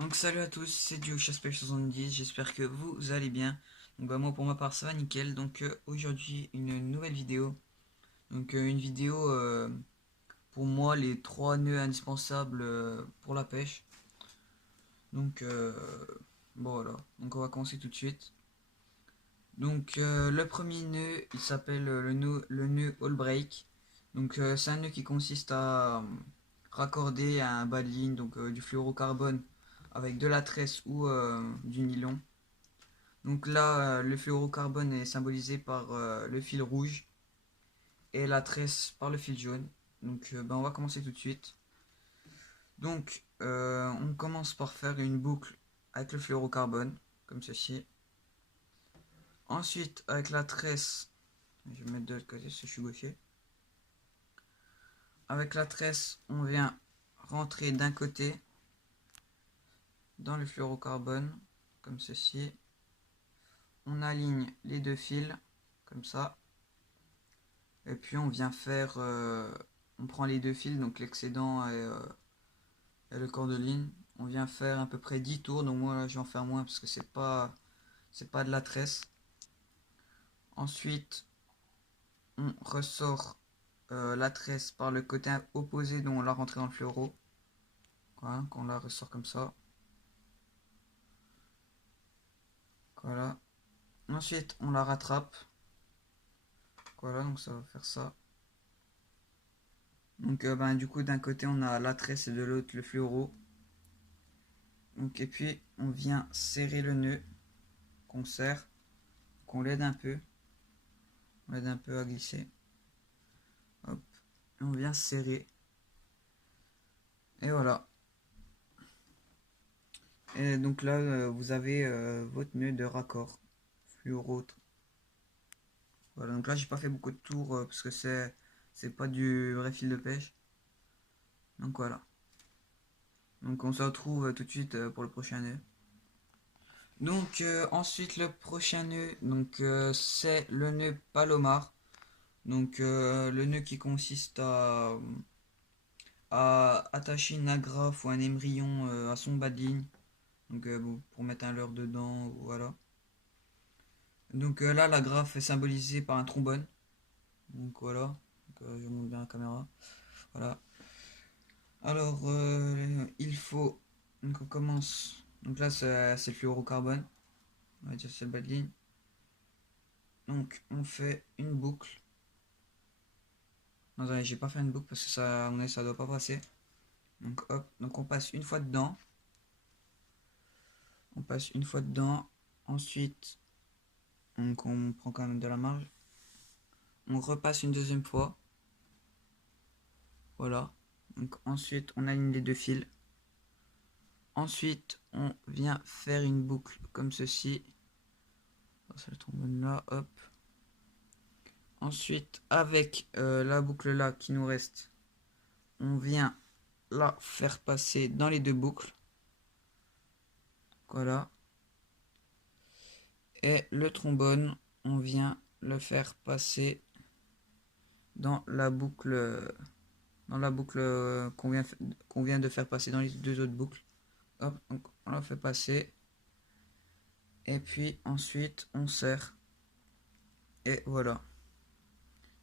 Donc salut à tous, c'est DioChaspel70, j'espère que vous allez bien. Donc moi pour ma part ça va nickel. Donc aujourd'hui une nouvelle vidéo. Donc une vidéo pour moi les trois nœuds indispensables pour la pêche. Donc bon voilà, donc on va commencer tout de suite. Donc le premier nœud il s'appelle le nœud all break. Donc c'est un nœud qui consiste à raccorder à un bas de ligne, donc du fluorocarbone avec de la tresse ou du nylon. Donc là, le fluorocarbone est symbolisé par le fil rouge et la tresse par le fil jaune. Donc on va commencer tout de suite. Donc on commence par faire une boucle avec le fluorocarbone, comme ceci. Ensuite, avec la tresse, je vais mettre de l'autre côté si je suis gaucher. Avec la tresse, on vient rentrer d'un côté dans le fluorocarbone, comme ceci. On aligne les deux fils, comme ça. Et puis on vient faire, on prend les deux fils, donc l'excédent et le corps de ligne. On vient faire à peu près 10 tours, donc moi là je vais en faire moins parce que c'est pas de la tresse. Ensuite, on ressort la tresse par le côté opposé dont on l'a rentré dans le fluoro. Voilà, qu'on la ressort comme ça. Voilà. Ensuite, on la rattrape. Voilà, donc ça va faire ça. Donc du coup d'un côté on a la tresse et de l'autre le fluoro. Donc et puis on vient serrer le nœud qu'on serre, qu'on l'aide un peu. On l'aide un peu à glisser. Hop. Et on vient serrer. Et voilà. Et donc là vous avez votre nœud de raccord. Fluoro. Voilà, donc là j'ai pas fait beaucoup de tours parce que c'est pas du vrai fil de pêche. Donc voilà. Donc on se retrouve tout de suite pour le prochain nœud. Donc ensuite le prochain nœud, donc c'est le nœud palomar. Donc le nœud qui consiste à attacher une agrafe ou un émerillon à son bas de ligne. Donc bon, pour mettre un leurre dedans, voilà. Donc là l'agrafe est symbolisée par un trombone. Donc voilà. Donc, je monte bien la caméra. Voilà. Alors il faut. Donc on commence. Donc là c'est le fluorocarbone. On va dire c'est le bas de ligne. Donc on fait une boucle. Non, attendez, j'ai pas fait une boucle parce que ça, à mon avis, ça doit pas passer. Donc hop, donc on passe une fois dedans. On passe une fois dedans. Ensuite, donc on prend quand même de la marge. On repasse une deuxième fois. Voilà. Donc ensuite, on aligne les deux fils. Ensuite, on vient faire une boucle comme ceci. Ça tombe là, hop. Ensuite, avec la boucle là qui nous reste, on vient la faire passer dans les deux boucles. Voilà. Et le trombone, on vient le faire passer dans la boucle qu'on vient de faire passer dans les deux autres boucles. Hop, donc on la fait passer. Et puis ensuite on serre. Et voilà.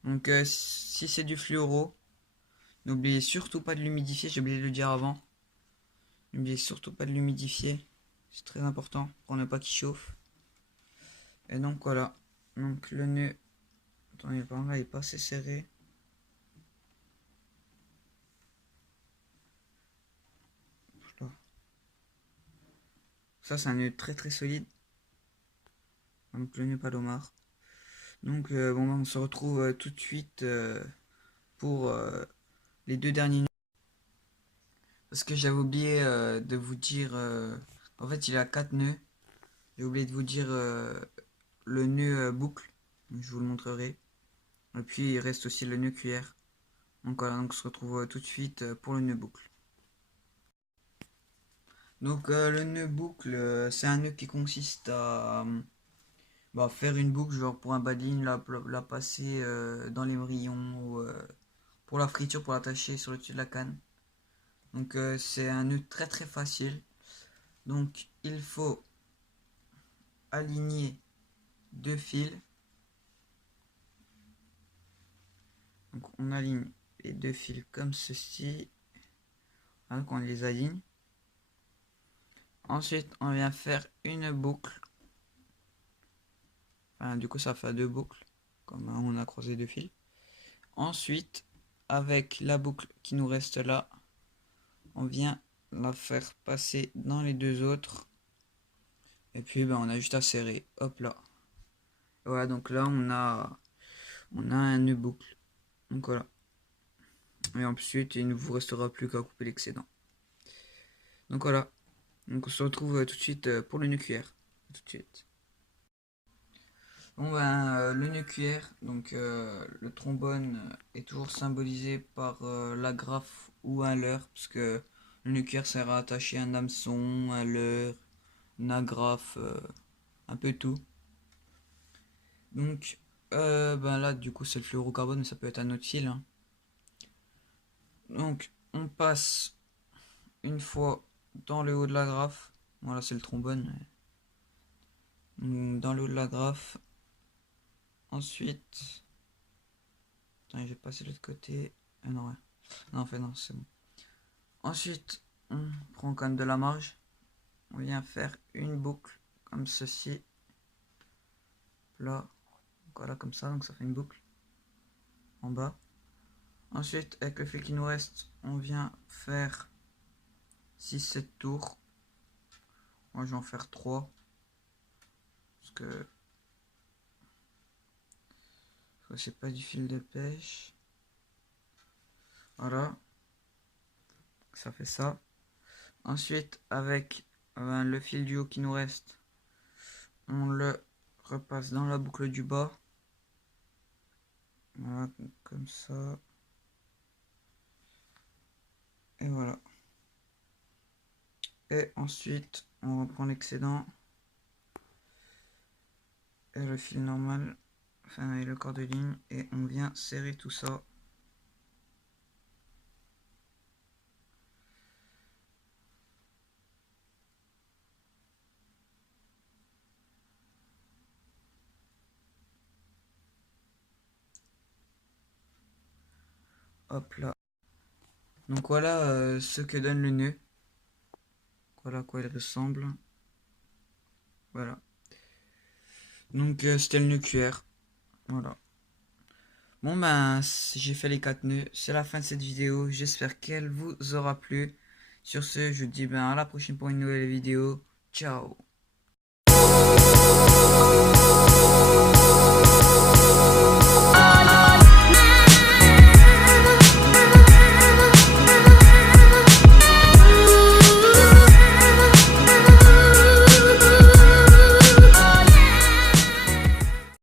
Donc si c'est du fluoro, n'oubliez surtout pas de l'humidifier, j'ai oublié de le dire avant. N'oubliez surtout pas de l'humidifier. C'est très important pour ne pas qu'il chauffe. Et donc voilà. Donc le nœud. Attendez, par là il est pas assez serré. Ça c'est un nœud très très solide. Donc le nœud palomar. Donc bon, on se retrouve tout de suite pour les deux derniers nœuds. Parce que j'avais oublié de vous dire. En fait, il a 4 nœuds. J'ai oublié de vous dire le nœud boucle. Donc, je vous le montrerai. Et puis il reste aussi le nœud cuillère. Donc voilà, donc on se retrouve tout de suite pour le nœud boucle. Donc le nœud boucle, c'est un nœud qui consiste à faire une boucle, genre pour un badine, la passer dans l'émerillon ou pour la friture, pour l'attacher sur le dessus de la canne. Donc c'est un nœud très très facile. Donc il faut aligner deux fils. Donc on aligne les deux fils comme ceci. Voilà, qu'on les aligne. Ensuite on vient faire une boucle. Enfin, du coup ça fait deux boucles. Comme on a croisé deux fils. Ensuite, avec la boucle qui nous reste là, on vient la faire passer dans les deux autres. Et puis ben, on a juste à serrer. Hop là. Voilà, donc là on a un nœud boucle. Donc voilà. Et ensuite, il ne vous restera plus qu'à couper l'excédent. Donc voilà. Donc on se retrouve tout de suite pour le nœud cuillère. Tout de suite. Bon ben le nœud cuillère, donc le trombone est toujours symbolisé par l'agrafe ou un leurre, parce que le nœud cuillère sert à attacher un hameçon, un leurre, une agrafe, un peu tout. Donc ben là du coup c'est le fluorocarbone, mais ça peut être un autre fil, hein. Donc on passe une fois dans le haut de l'agrafe, voilà c'est le trombone, dans le haut de l'agrafe. Ensuite, attends, j'ai passé de l'autre côté. Ah non, ouais. Non, en fait, non, c'est bon. Ensuite, on prend quand même de la marge. On vient faire une boucle comme ceci. Là, voilà, comme ça. Donc ça fait une boucle en bas. Ensuite, avec le fil qui nous reste, on vient faire 6-7 tours. Moi, je vais en faire 3. Parce que c'est pas du fil de pêche. Voilà. Ça fait ça. Ensuite, avec le fil du haut qui nous reste, on le repasse dans la boucle du bas. Voilà, comme ça. Et voilà. Et ensuite, on reprend l'excédent. Et le fil normal. Enfin, et le corps de ligne. Et on vient serrer tout ça. Hop là. Donc voilà ce que donne le nœud. Voilà à quoi il ressemble. Voilà. Donc c'était le nœud cuillère. Voilà. Bon ben j'ai fait les 4 nœuds. C'est la fin de cette vidéo. J'espère qu'elle vous aura plu. Sur ce, je vous dis ben à la prochaine pour une nouvelle vidéo. Ciao.